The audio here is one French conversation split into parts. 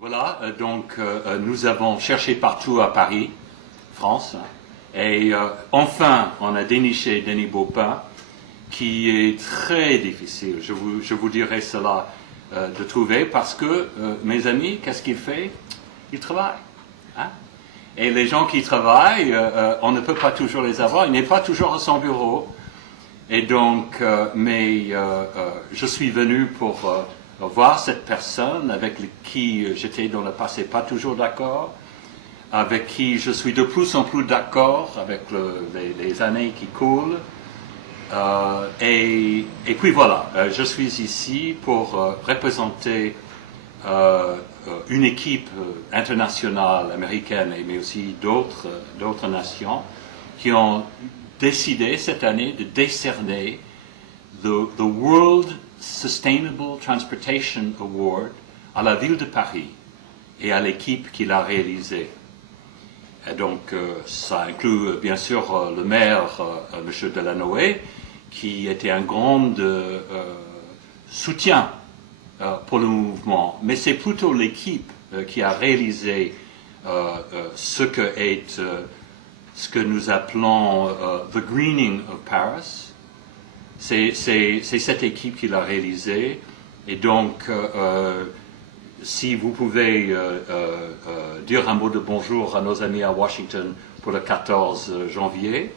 Voilà, nous avons cherché partout à Paris, France, et enfin on a déniché Denis Baupin, qui est très difficile, je vous dirai cela, de trouver, parce que mes amis, qu'est-ce qu'il fait? Il travaille. Hein? Et les gens qui travaillent, on ne peut pas toujours les avoir, il n'est pas toujours à son bureau. Et donc, je suis venu pour voir cette personne avec qui j'étais dans le passé pas toujours d'accord, avec qui je suis de plus en plus d'accord avec les années qui coulent. Et puis voilà, je suis ici pour représenter une équipe internationale américaine, mais aussi d'autres nations qui ont décidé cette année de décerner the World Sustainable Transportation Award à la ville de Paris et à l'équipe qui l'a réalisé. Et donc, ça inclut bien sûr le maire, M. Delanoë, qui était un grand soutien pour le mouvement. Mais c'est plutôt l'équipe qui a réalisé ce que nous appelons the greening of Paris. C'est cette équipe qui l'a réalisé. Et donc, si vous pouvez dire un mot de bonjour à nos amis à Washington pour le 14 janvier,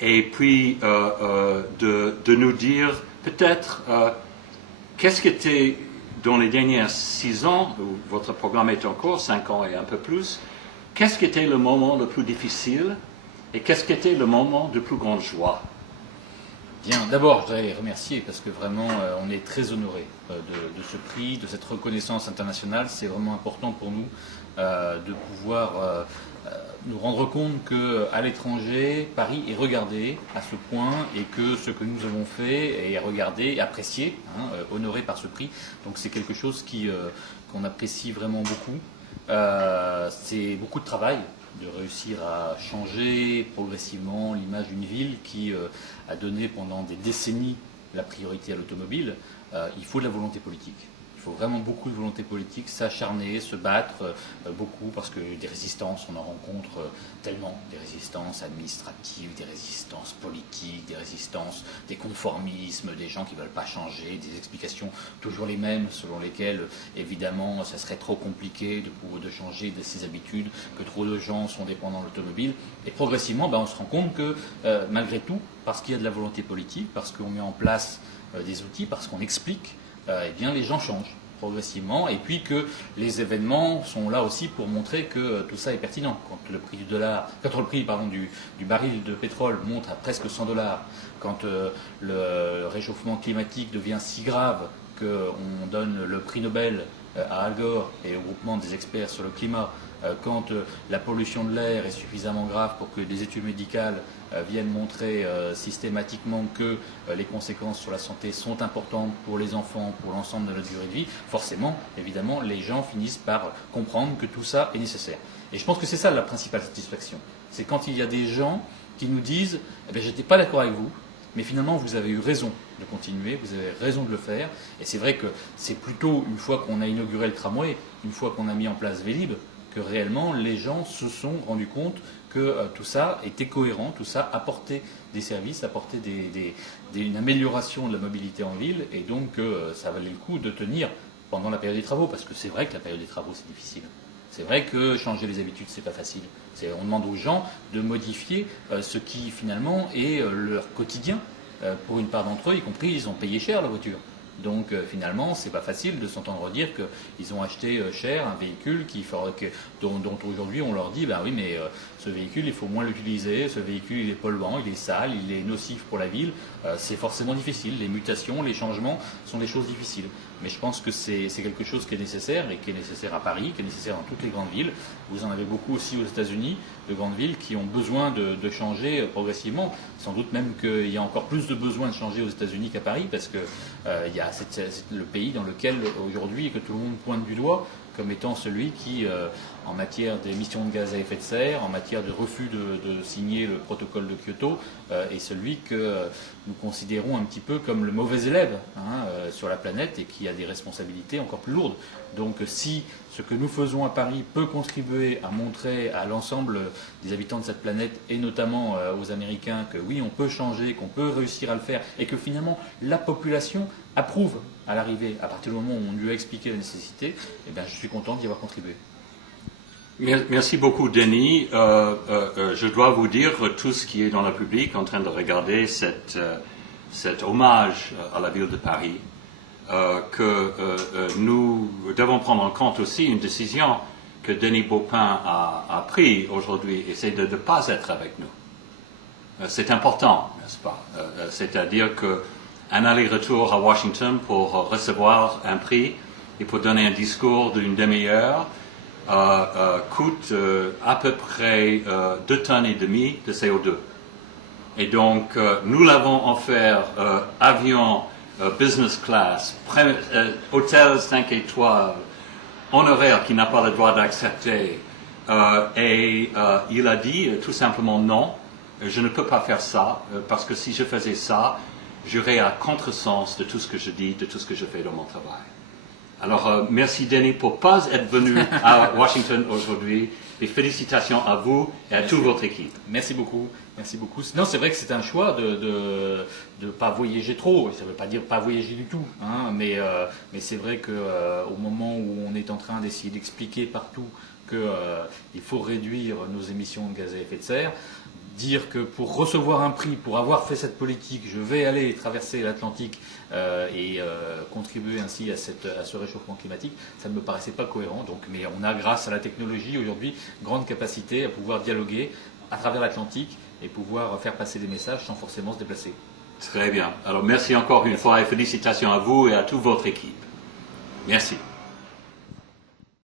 et puis de nous dire peut-être qu'est-ce qui était dans les dernières 6 ans, où votre programme est en cours, 5 ans et un peu plus, qu'est-ce qui était le moment le plus difficile et qu'est-ce qui était le moment de plus grande joie? Bien, d'abord, je voudrais les remercier parce que vraiment, on est très honorés de ce prix, de cette reconnaissance internationale. C'est vraiment important pour nous de pouvoir nous rendre compte qu'à l'étranger, Paris est regardé à ce point et que ce que nous avons fait est regardé et apprécié, honoré par ce prix. Donc c'est quelque chose qu'on apprécie vraiment beaucoup. C'est beaucoup de travail de réussir à changer progressivement l'image d'une ville qui a donné pendant des décennies la priorité à l'automobile. Il faut de la volonté politique. Il faut vraiment beaucoup de volonté politique, s'acharner, se battre beaucoup, parce que des résistances, on en rencontre tellement, des résistances administratives, des résistances politiques, des résistances, des conformismes, des gens qui ne veulent pas changer, des explications toujours les mêmes, selon lesquelles, évidemment, ça serait trop compliqué de changer de ses habitudes, que trop de gens sont dépendants de l'automobile. Et progressivement, on se rend compte que, malgré tout, parce qu'il y a de la volonté politique, parce qu'on met en place des outils, parce qu'on explique, eh bien les gens changent progressivement, et puis que les événements sont là aussi pour montrer que tout ça est pertinent. Quand le prix du baril de pétrole monte à presque 100 $, quand le réchauffement climatique devient si grave qu'on donne le prix Nobel à Al Gore et au groupement des experts sur le climat, quand la pollution de l'air est suffisamment grave pour que des études médicales viennent montrer systématiquement que les conséquences sur la santé sont importantes pour les enfants, pour l'ensemble de notre durée de vie, forcément, évidemment, les gens finissent par comprendre que tout ça est nécessaire. Et je pense que c'est ça la principale satisfaction. C'est quand il y a des gens qui nous disent « j'étais pas d'accord avec vous, mais finalement vous avez eu raison de continuer, vous avez raison de le faire ». Et c'est vrai que c'est plutôt une fois qu'on a inauguré le tramway, une fois qu'on a mis en place Vélib', que réellement les gens se sont rendus compte que tout ça était cohérent, tout ça apportait des services, apportait une amélioration de la mobilité en ville, et donc ça valait le coup de tenir pendant la période des travaux, parce que c'est vrai que la période des travaux c'est difficile. C'est vrai que changer les habitudes c'est pas facile. On demande aux gens de modifier ce qui finalement est leur quotidien. Pour une part d'entre eux, y compris, ils ont payé cher la voiture. Donc finalement, c'est pas facile de s'entendre dire qu'ils ont acheté cher un véhicule dont aujourd'hui on leur dit oui, mais ce véhicule il faut moins l'utiliser, ce véhicule il est polluant, il est sale, il est nocif pour la ville. C'est forcément difficile. Les mutations, les changements sont des choses difficiles. Mais je pense que c'est quelque chose qui est nécessaire, et qui est nécessaire à Paris, qui est nécessaire dans toutes les grandes villes. Vous en avez beaucoup aussi aux États-Unis, de grandes villes qui ont besoin de changer progressivement. Sans doute même qu'il y a encore plus de besoin de changer aux États-Unis qu'à Paris, parce que c'est le pays dans lequel aujourd'hui que tout le monde pointe du doigt comme étant celui qui, en matière d'émissions de gaz à effet de serre, en matière de refus de signer le protocole de Kyoto, est celui que nous considérons un petit peu comme le mauvais élève sur la planète et qui a des responsabilités encore plus lourdes. Donc si ce que nous faisons à Paris peut contribuer à montrer à l'ensemble des habitants de cette planète et notamment aux Américains que oui, on peut changer, qu'on peut réussir à le faire et que finalement la population approuve à l'arrivée, à partir du moment où on lui a expliqué la nécessité, eh bien, je suis content d'y avoir contribué. Merci beaucoup, Denis. Je dois vous dire, tous qui est dans le public en train de regarder cet hommage à la ville de Paris, que nous devons prendre en compte aussi une décision que Denis Baupin a prise aujourd'hui, et c'est de ne pas être avec nous. C'est important, n'est-ce pas? C'est-à-dire qu'un aller-retour à Washington pour recevoir un prix et pour donner un discours d'une demi-heure coûte à peu près 2,5 tonnes de CO2. Et donc, nous l'avons offert avion business class, hôtel 5 étoiles, honoraire qui n'a pas le droit d'accepter. Et il a dit tout simplement non, je ne peux pas faire ça, parce que si je faisais ça, j'irais à contresens de tout ce que je dis, de tout ce que je fais dans mon travail. Alors, merci Denis pour ne pas être venu à Washington aujourd'hui. Et félicitations à vous et à toute votre équipe. Merci beaucoup. Merci beaucoup. Non, c'est vrai que c'est un choix de ne pas voyager trop. Ça ne veut pas dire pas voyager du tout. Mais c'est vrai qu'au moment où on est en train d'essayer d'expliquer partout qu'il faut réduire nos émissions de gaz à effet de serre, dire que pour recevoir un prix, pour avoir fait cette politique, je vais aller traverser l'Atlantique et contribuer ainsi à ce réchauffement climatique, ça ne me paraissait pas cohérent. Mais on a, grâce à la technologie aujourd'hui, grande capacité à pouvoir dialoguer à travers l'Atlantique et pouvoir faire passer des messages sans forcément se déplacer. Très bien. Alors merci encore une fois et félicitations à vous et à toute votre équipe. Merci.